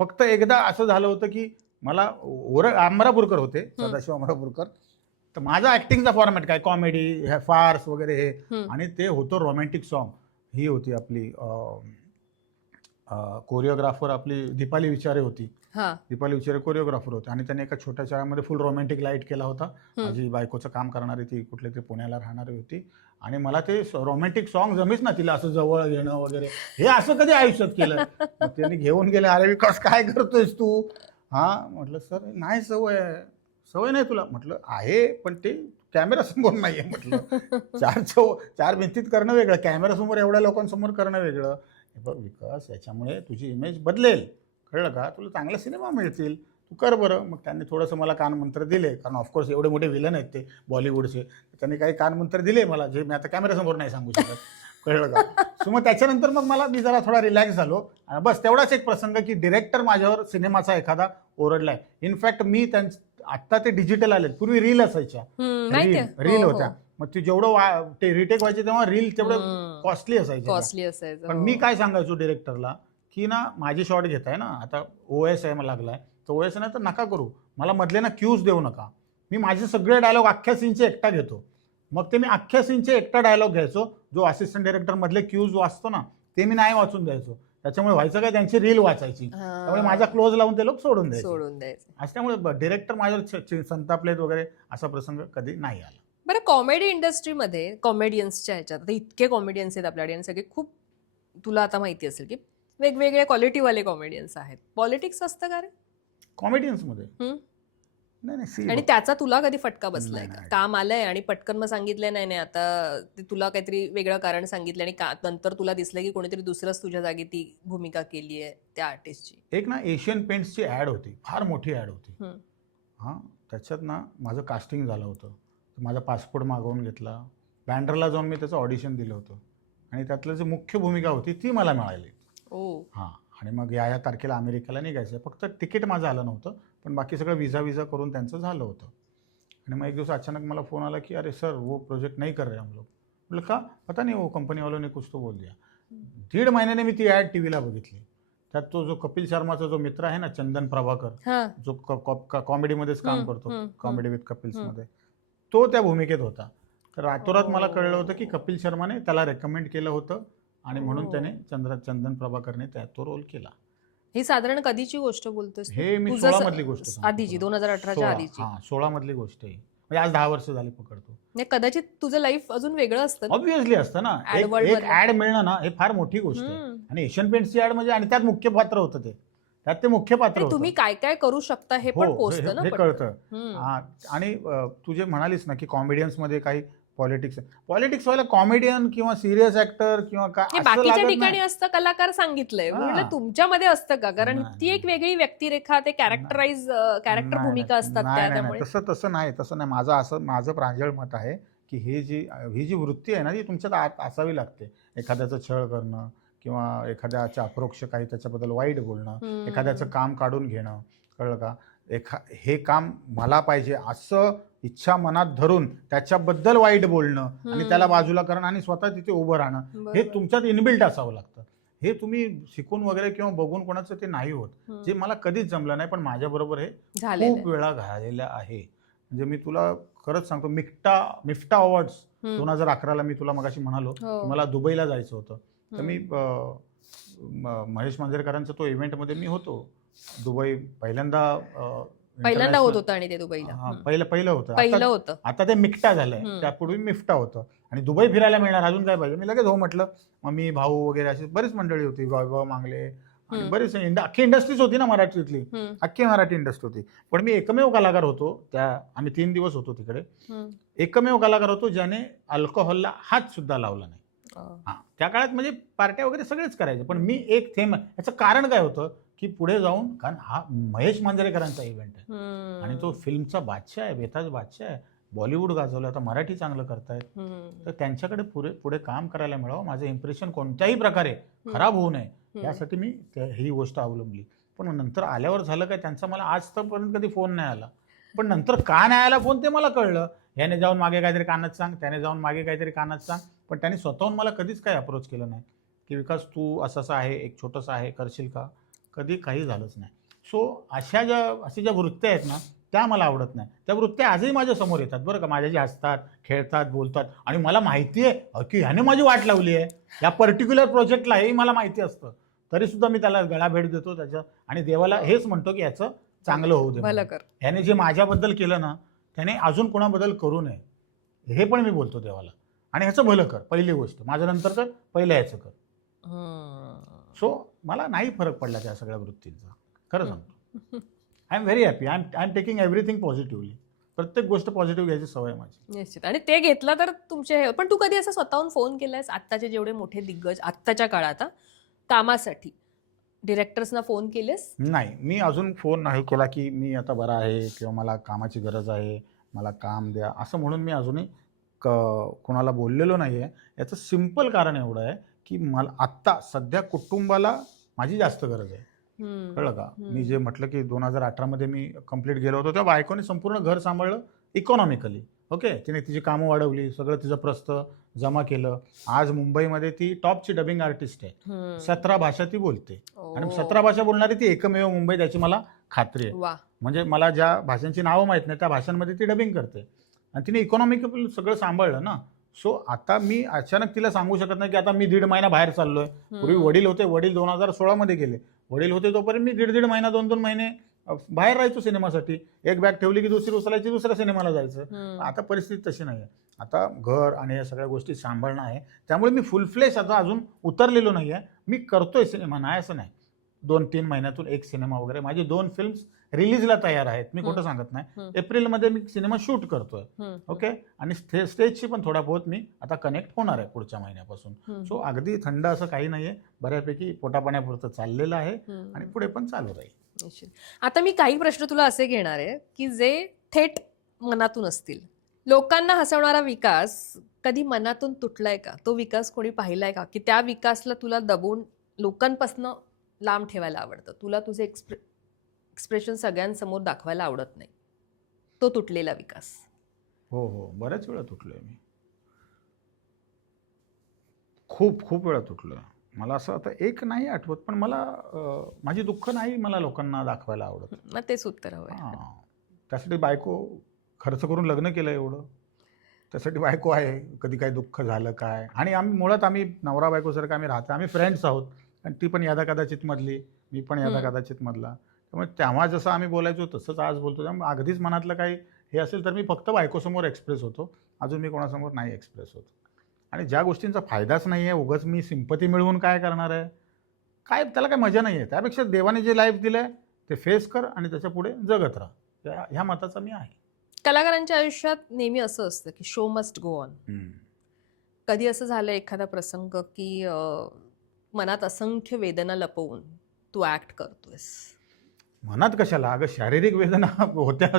फक्त एकदा असं झालं होतं की मला अमरापूरकर होते, सदाशिव अमरापूरकर. तर माझा ऍक्टिंगचा फॉर्मॅट काय, कॉमेडी, फार्स वगैरे हे, आणि ते होतं रोमॅन्टिक सॉन्ग. ही होती आपली कोरिओग्राफर आपली दीपाली विचारे होती. दीपाली विचारे कोरिओग्राफर होते, आणि त्यांनी एका छोट्या शाळेमध्ये फुल रोमॅन्टिक लाईट केला होता. माझी बायकोचं काम करणारी ती कुठले तरी पुण्याला राहणारी होती, आणि मला ते रोमॅन्टिक सॉन्ग जमीच ना तिला असं जवळ घेणं वगैरे, हे असं कधी आयुष्यात केलं. मग त्यांनी घेऊन गेले, अरे विकास काय करतोयस तू. म्हटलं सर नाही सवय नाही तुला. म्हटलं आहे, पण ते कॅमेरा समोर नाहीये. म्हटलं चार भिंतीत करणं वेगळं, कॅमेरा समोर एवढ्या लोकांसमोर करणं वेगळं. बघ विकास, याच्यामुळे तुझी इमेज बदलेल, कळलं का, तुला चांगले सिनेमा मिळतील, तू कर बरं. मग त्यांनी थोडंसं मला कानमंत्र दिले, कारण ऑफकोर्स एवढे मोठे विलन आहेत ते बॉलिवूडचे. त्यांनी काही कानमंत्र दिले मला, जे मी आता कॅमेऱ्यासमोर नाही सांगू शकत, कळलं का. सो मग त्याच्यानंतर मग मी जरा थोडा रिलॅक्स झालो. बस तेवढाच एक प्रसंग की डिरेक्टर माझ्यावर सिनेमाचा एखादा ओरडलाय. इनफॅक्ट मी आता ते डिजिटल आलेत, पूर्वी रील असायच्या, रील होत्या. मग ते जेवढं ते रिटेक व्हायचे तेव्हा रील तेवढं कॉस्टली असायचं. पण मी काय सांगायचो डिरेक्टरला की ना, माझी शॉट घेताय ना, आता OS आहे मला लागलाय, तर OS नाही तर नका करू, मला मधले ना क्यूज देऊ नका. मी माझे सगळे डायलॉग अख्ख्या सीनचे एकटा घेतो. मग ते मी अख्ख्या सीनचे एकटा डायलॉग घ्यायचो. जो असिस्टंट डायरेक्टर मधले क्यूज वाचतो ना, ते मी नाही वाचून द्यायचो. त्याच्यामुळे व्हायचं काय, त्यांची रील वाचायची, त्यामुळे माझा क्लोज लावून ते लोक सोडून द्यायचे. त्यामुळे डिरेक्टर माझ्यावर संतापलेत वगैरे असा प्रसंग कधी नाही आला. बरं, कॉमेडी इंडस्ट्रीमध्ये कॉमेडियन्सच्या ह्याच्यात इतके कॉमेडियन्स आहेत आपल्याकडे, आणि सगळे खूप, तुला आता माहिती असेल की वेगवेगळे क्वालिटीवाले कॉमेडियन्स आहेत. पॉलिटिक्स असतं का रे कॉमेडियन्स मध्ये? नाही. आणि त्याचा तुला कधी फटका बसलाय का? काम आलंय आणि पटकन मग सांगितलंय नाही आता ते तुला काहीतरी वेगळं कारण सांगितलं, आणि नंतर तुला दिसलं की कोणीतरी दुसरंच तुझ्या जागी ती भूमिका केली आहे त्या आर्टिस्टची. एक ना एशियन पेंट्सची ऍड होती, फार मोठी ऍड होती. त्याच्यात ना माझं कास्टिंग झालं होतं. माझा पासपोर्ट मागवून घेतला, बँड्राला जाऊन मी त्याचं ऑडिशन दिलं होतं, आणि त्यातलं जी मुख्य भूमिका होती ती मला मिळाली. आणि मग या तारखेला अमेरिकेला निघायचं. फक्त तिकीट माझं आलं नव्हतं, पण बाकी सगळं विजा करून त्यांचं झालं होतं. आणि मग एक दिवस अचानक मला फोन आला की अरे सर वो प्रोजेक्ट नहीं कर रहे हम लोग. म्हटलं का, पता नहीं वो कंपनी वालों ने कुछ तो बोल दिया. 1.5 महिन्याने मी ती ॲड टीव्हीला बघितली. त्यात तो जो कपिल शर्माचा जो मित्र आहे ना, चंदन प्रभाकर, जो कॉमेडीमध्येच काम करतो, कॉमेडी विथ कपिल्समध्ये, तो त्या भूमिकेत होता. तर रातोरात मला कळलं होतं की कपिल शर्माने त्याला रेकमेंड केलं होतं, आणि म्हणून त्याने चंदन प्रभाकरने तो रोल केला. ही साधारण कधीची गोष्ट बोलतोस? हे मी 16 मधली गोष्ट, आधीची, 2018च्या आधीची. 16 मधली गोष्ट आहे. म्हणजे आज 10 वर्ष झाली पकडतो. कदाचित तुझं लाईफ अजून वेगळं असतं. ऑब्व्हियसली असतं ना, एक ऍड मिळणं ना, हे फार मोठी गोष्ट आहे. आणि एशियन पेंट्सची ऍड म्हणजे, आणि त्यात मुख्य पात्र होतं त्यात ते मुख्य पात्र होतं. तुम्ही काय काय करू शकता हे पण पोचतं ना, हे कळतं. आणि तू जे म्हणालीस ना की कॉमेडियन्स मध्ये काही पॉलिटिक्स व्हायला कॉमेडियन किंवा सिरियस ऍक्टर किंवा काय बाकीच्या ठिकाणी असतं, कलाकार सांगितलंय, म्हणजे तुमच्यामध्ये असतं का? कारण ती एक वेगळी व्यक्तिरेखा, ते कॅरेक्टर भूमिका असतात त्यामुळे. तसं नाही. माझं प्रांजळ मत आहे की ही जी वृत्ती आहे ना, ती तुमच्यात असावी लागते. एखाद्याचं छळ करणं किंवा एखाद्याच्या अप्रोक्ष काही त्याच्याबद्दल वाईट बोलणं, एखाद्याचं काम काढून घेणं, कळलं का, हे काम मला पाहिजे असं इच्छा मनात धरून त्याच्याबद्दल वाईट बोलणं आणि त्याला बाजूला करणं आणि स्वतः तिथे उभं राहणं, हे तुमच्यात इनबिल्ट असावं लागतं. हे तुम्ही शिकून वगैरे किंवा बघून कोणाचं ते नाही होत. जे मला कधीच जमलं नाही, पण माझ्या बरोबर हे खूप वेळा झालेलं आहे. म्हणजे मी तुला खरंच सांगतो, मिफ्टा अवॉर्ड्स 2011ला मी तुला मगाशी म्हणालो मला दुबईला जायचं होतं, तर मी महेश मांजरेकरांचा तो इव्हेंटमध्ये मी होतो. दुबई पहिल्यांदा होत होतं, आणि ते दुबईला पहिलं होतं. आता ते मिफ्टा झालंय, त्यापूर्वी मिफ्टा होतं. आणि दुबई फिरायला मिळणार, अजून काय पाहिजे. मी लगेच हो म्हटलं. मग मी, भाऊ वगैरे अशी बरीच मंडळी होती, वैभव मांगले, आणि बरीच अख्खी इंडस्ट्रीज होती ना मराठीतली, अख्खी मराठी इंडस्ट्री होती. पण मी एकमेव कलाकार होतो, आम्ही 3 दिवस होतो तिकडे, एकमेव कलाकार होतो ज्याने अल्कोहोलला हात सुद्धा लावला नाही. त्या काळात म्हणजे पार्ट्या वगैरे सगळेच करायचे, पण मी एक थेंब. याचं कारण काय होतं की पुढे जाऊन, कारण हा महेश मांजरेकरांचा इव्हेंट आहे, आणि तो फिल्मचा बादशाह आहे, बेताज बादशाह आहे, बॉलिवूड गाजवलं, आता मराठी चांगलं करतायत, तर त्यांच्याकडे पुढे काम करायला मिळावं, माझं इम्प्रेशन कोणत्याही प्रकारे खराब होऊ नये, यासाठी मी ही गोष्ट अवलंबली. पण नंतर आल्यावर झालं काय, त्यांचा मला आजपर्यंत कधी फोन नाही आला, पण नंतर का नाही आला फोन ते मला कळलं. याने जाऊन मागे काहीतरी कानात सांग, त्याने जाऊन मागे काहीतरी कानात सांग, पण त्याने स्वतःहून मला कधीच काही अप्रोच केलं नाही की विकास तू असं आहे, एक छोटंसं आहे, करशील का. कधी काही झालंच नाही. सो अशा ज्या वृत्त्या आहेत ना त्या मला आवडत नाही. त्या वृत्त्या आजही माझ्या समोर येतात बरं का, माझ्याशी हसतात, खेळतात, बोलतात आणि मला माहिती आहे की ह्याने माझी वाट लावली आहे, या पर्टिक्युलर प्रोजेक्टला, हेही मला माहिती असतं. तरीसुद्धा मी त्याला गळा भेट देतो त्याच्या, आणि देवाला हेच म्हणतो की याचं चांगलं होऊ दे, भलं कर. ह्याने जे माझ्याबद्दल केलं ना त्याने अजून कोणाबद्दल करू नये, हे पण मी बोलतो देवाला. आणि ह्याचं भलं कर, पहिली गोष्ट. माझ्या नंतर कर, पहिलं ह्याचं कर. सो मला नाही फरक पडला त्या सगळ्या वृत्तींचा, खरं सांगतो. I am very happy. I am taking everything positively. प्रत्येक गोष्ट पॉझिटिव्ह घ्यायची सवय माझी. निश्चित. आणि ते घेतलं तर तुमचे. पण तू कधी असं स्वतःहून फोन केलायस आत्ताचे जेवढे मोठे दिग्गज आत्ताच्या काळात कामासाठी डिरेक्टर्सना फोन केलेस? नाही, मी अजून फोन नाही केला की मी आता बरा आहे किंवा मला कामाची गरज आहे, मला काम द्या, असं म्हणून मी अजूनही कोणाला बोललेलो नाही आहे. याचं सिम्पल कारण एवढं आहे की मला आत्ता सध्या कुटुंबाला माझी जास्त गरज आहे. कळलं का? मी जे म्हटलं की 2018 मी कंप्लीट गेलो होतो, तेव्हा बायकोने संपूर्ण घर सांभाळलं इकॉनॉमिकली. ओके, तिने तिची कामं वाढवली, सगळं तिचं प्रस्थ जमा केलं. आज मुंबईमध्ये ती टॉपची डबिंग आर्टिस्ट आहे. 17 भाषा ती बोलते आणि 17 भाषा बोलणारी ती एकमेव मुंबईत, याची मला खात्री आहे. म्हणजे मला ज्या भाषांची नावं माहीत नाही त्या भाषांमध्ये ती डबिंग करते आणि तिने इकॉनॉमिकल सगळं सांभाळलं ना. सो आता मी अचानक तिला सांगू शकत नाही की आता मी 1.5 महिना बाहेर चाललोय. पूर्वी वडील होते, वडील 2016 गेले. वडील होते तोपर्यंत मी 1.5 महिना 2 महिने बाहेर राहायचो सिनेमासाठी. एक बॅग ठेवली की दुसरी उचलायची, दुसऱ्या सिनेमाला जायचं. आता परिस्थिती तशी नाही आहे. आता घर आणि या सगळ्या गोष्टी सांभाळणं आहे, त्यामुळे मी फुल फ्लेश आता अजून उतरलेलो नाही आहे. मी करतोय सिनेमा, नाही असं नाही. 2-3 महिन्यातून एक सिनेमा वगैरे. माझी 2 फिल्म्स रिलीजला तयार आहेत, मी खोटं सांगत नाही. एप्रिलमध्ये मी सिनेमा शूट करतोय. ओके, आणि स्टेजशी पण थोडा बहुत मी आता कनेक्ट होणार आहे पुढच्या महिन्यापासून. सो अगदी थंड असं काही नाहीये, बऱ्यापैकी पोटापाण्यापुरतं चाललेलं आहे आणि पुढे पण चालू राहील. आता मी काही प्रश्न तुला असे घेणार आहे की जे थेट मनातून असतील. लोकांना हसवणारा विकास कधी मनातून तुटलाय का? तो विकास कोणी पाहिलाय का? की त्या विकासला तुला दबून लोकांपासून लांब ठेवायला आवडतं, तुला तुझे एक्सप्रेशन सगळ्यांसमोर दाखवायला आवडत नाही, तो तुटलेला विकास? हो, बऱ्याच वेळा तुटलोय मी. खूप वेळा तुटलोय. मला असं आता एक नाही आठवत, पण मला माझी दुःख नाही मला लोकांना दाखवायला आवडत. मग तेच उत्तर हवंय. त्यासाठी बायको खर्च करून लग्न केलं एवढं, त्यासाठी बायको आहे. कधी काही दुःख झालं काय, आणि मुळात आम्ही नवरा बायकोसारखं आम्ही राहतो. आम्ही फ्रेंड्स आहोत, आणि ती पण यादा कदाचित मधली, मी पण यादा कदाचित मधला. त्यामुळे तेव्हा जसं आम्ही बोलायचो तसंच आज बोलतो. त्यामुळे अगदीच मनातलं काही हे असेल तर मी फक्त बायकोसमोर एक्सप्रेस होतो, अजून मी कोणासमोर नाही एक्सप्रेस होतो. आणि ज्या गोष्टींचा फायदाच नाही आहे, उगाच मी सिंपती मिळवून काय करणार आहे, काय त्याला काय मजा नाही आहे. त्यापेक्षा देवाने जे लाईफ दिलं आहे ते फेस कर आणि त्याच्या पुढे जगत राहा, ह्या मताचा मी आहे. कलाकारांच्या आयुष्यात नेहमी असं असतं की शो मस्ट गो ऑन. कधी असं झालं एखादा प्रसंग की मनात असंख्य वेदना लपवून तू ऍक्ट करतोयस? मनात कशाला, अगं शारीरिक वेदना होत्या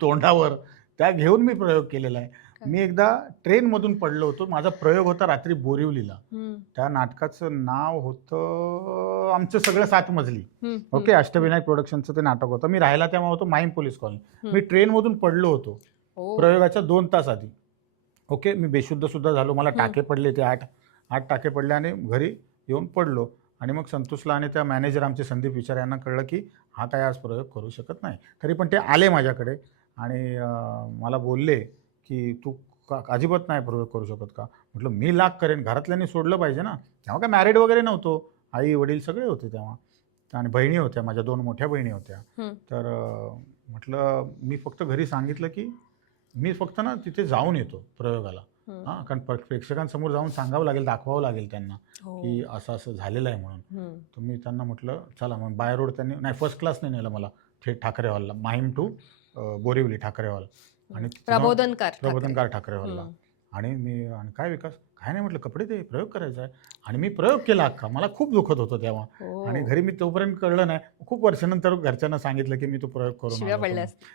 तोंडावर, त्या घेऊन मी प्रयोग केलेला आहे. मी एकदा ट्रेनमधून पडलो होतो. माझा प्रयोग होता रात्री बोरिवलीला. त्या नाटकाचं नाव होतं आमचं सगळं 7 मजली. ओके, अष्टविनायक प्रोडक्शनचं ते नाटक होतं. मी राहायला तेव्हा होतो माईम पोलीस कॉलनी. मी ट्रेनमधून पडलो होतो प्रयोगाच्या 2 तास आधी. ओके, मी बेशुद्ध सुद्धा झालो, मला टाके पडले, ते 8 टाके पडले आणि घरी येऊन पडलो. आणि मग संतोषला आणि त्या मॅनेजर आमचे संदीप विचार यांना कळलं की हा काय आज प्रयोग करू शकत नाही. तरी पण ते आले माझ्याकडे आणि मला बोलले की तू अजिबात नाही प्रयोग करू शकत का? म्हटलं मी लाख करेन, घरातल्यांनी सोडलं पाहिजे ना. तेव्हा काय मॅरिड वगैरे नव्हतो, आई वडील सगळे होते तेव्हा, आणि बहिणी होत्या, माझ्या 2 मोठ्या बहिणी होत्या. तर म्हटलं मी फक्त घरी सांगितलं की मी फक्त ना तिथे जाऊन येतो प्रयोगाला. कारण प्रेक्षकांसमोर जाऊन सांगावं लागेल, दाखवावं लागेल त्यांना की असं असं झालेलं आहे म्हणून. तर मी त्यांना म्हटलं चला. मग बाय रोड त्यांनी नाही, फर्स्ट क्लासने नेलं मला थेट ठाकरे हॉलला, माहीम टू बोरिवली ठाकरे हॉल, आणि प्रबोधनकार ठाकरे हॉलला. आणि काय विकास काय नाही म्हटलं, कपडे ते प्रयोग करायचा आहे. आणि मी प्रयोग केला अख्खा. मला खूप दुखत होतं तेव्हा, आणि घरी मी तोपर्यंत कळलं नाही. खूप वर्षानंतर घरच्यांना सांगितलं की मी तो प्रयोग करून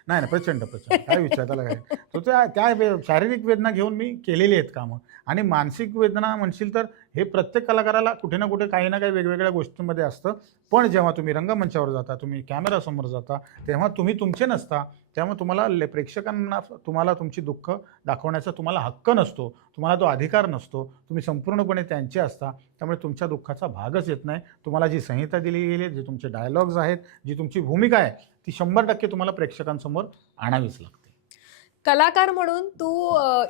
नाही, प्रचंड काय विचार त्याला काय. तो त्या शारीरिक वेदना घेऊन मी केलेली आहेत कामं. आणि मानसिक वेदना म्हणशील तर हे प्रत्येक कलाकाराला कुठे ना कुठे काही ना काही वेगवेगळ्या गोष्टींमध्ये असतं. पण जेव्हा तुम्ही रंगमंचावर जाता, तुम्ही कॅमेरासमोर जाता, तेव्हा तुम्ही तुमचे नसता. त्यामुळे तुम्हाला प्रेक्षकांना तुम्हाला तुमची दुःख दाखवण्याचा तुम्हाला हक्क नसतो, तुम्हाला तो अधिकार नसतो. तुम्ही संपूर्णपणे त्यांचे असता. त्यामुळे तुमच्या दुःखाचा भागच येत नाही. तुम्हाला जी संहिता दिली गेली आहे, जे तुमचे डायलॉग्स आहेत, जी तुमची भूमिका आहे, ती 100% तुम्हाला प्रेक्षकांसमोर आणावीच लागते. कलाकार म्हणून तू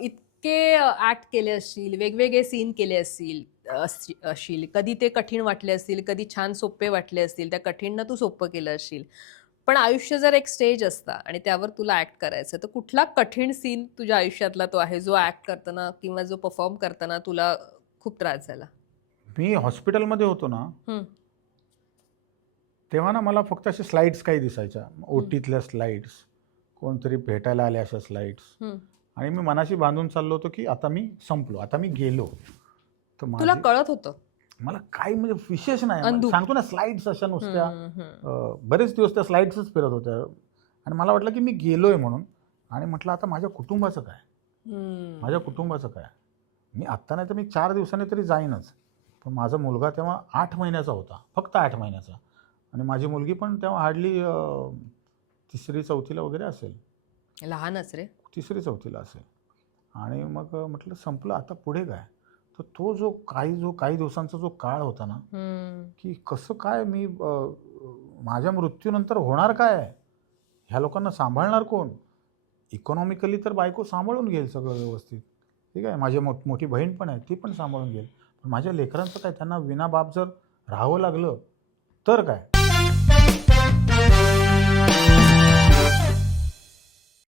इतके ऍक्ट केले असतील, वेगवेगळे सीन केले असतील, कधी ते कठीण वाटले असतील, कधी छान सोपे वाटले असतील, त्या कठीणनं तू सोपं केलं असशील. पण आयुष्य जर एक स्टेज असता आणि त्यावर तुला ऍक्ट करायचं, तर कुठला कठीण सीन तुझ्या आयुष्यातला तो आहे जो ऍक्ट करताना किंवा जो परफॉर्म करताना तुला खूप त्रास झाला? मी हॉस्पिटलमध्ये होतो ना, तेव्हा ना मला फक्त अशा स्लाइड्स काही दिसायच्या, ओटीतल्या स्लाइड्स, कोणतरी भेटायला आले अशा स्लाइड्स. आणि मी मनाशी बांधून चाललो होतो की आता मी संपलो, आता मी गेलो. तर तुला कळत होतं? मला काही म्हणजे विशेष नाही, अंधूक. सांगतो ना स्लाइड्स अशा नुसत्या, बरेच दिवस त्या स्लाइड्सच फिरत होत्या. आणि मला वाटलं की मी गेलोय म्हणून. आणि म्हटलं आता माझ्या कुटुंबाचं काय, माझ्या कुटुंबाचं काय. मी आत्ता नाही तर मी 4 दिवसांनी तरी जाईनच. पण माझा मुलगा तेव्हा 8 महिन्याचा होता, फक्त 8 महिन्याचा. आणि माझी मुलगी पण तेव्हा हार्डली 3री-4थीला वगैरे असेल. लहानच रे. 3री-4थीला असेल. आणि मग म्हटलं संपलं, आता पुढे काय. तर तो जो काही दिवसांचा जो काळ होता ना, की कसं काय मी माझ्या मृत्यूनंतर होणार काय, ह्या लोकांना सांभाळणार कोण. इकॉनॉमिकली तर बायको सांभाळून घेईल सगळं व्यवस्थित, ठीक आहे, माझी मोठी बहीण पण आहे, ती पण सांभाळून घेईल. पण माझ्या लेकरांचं काय, त्यांना विना बाप जर राहावं लागलं तर काय.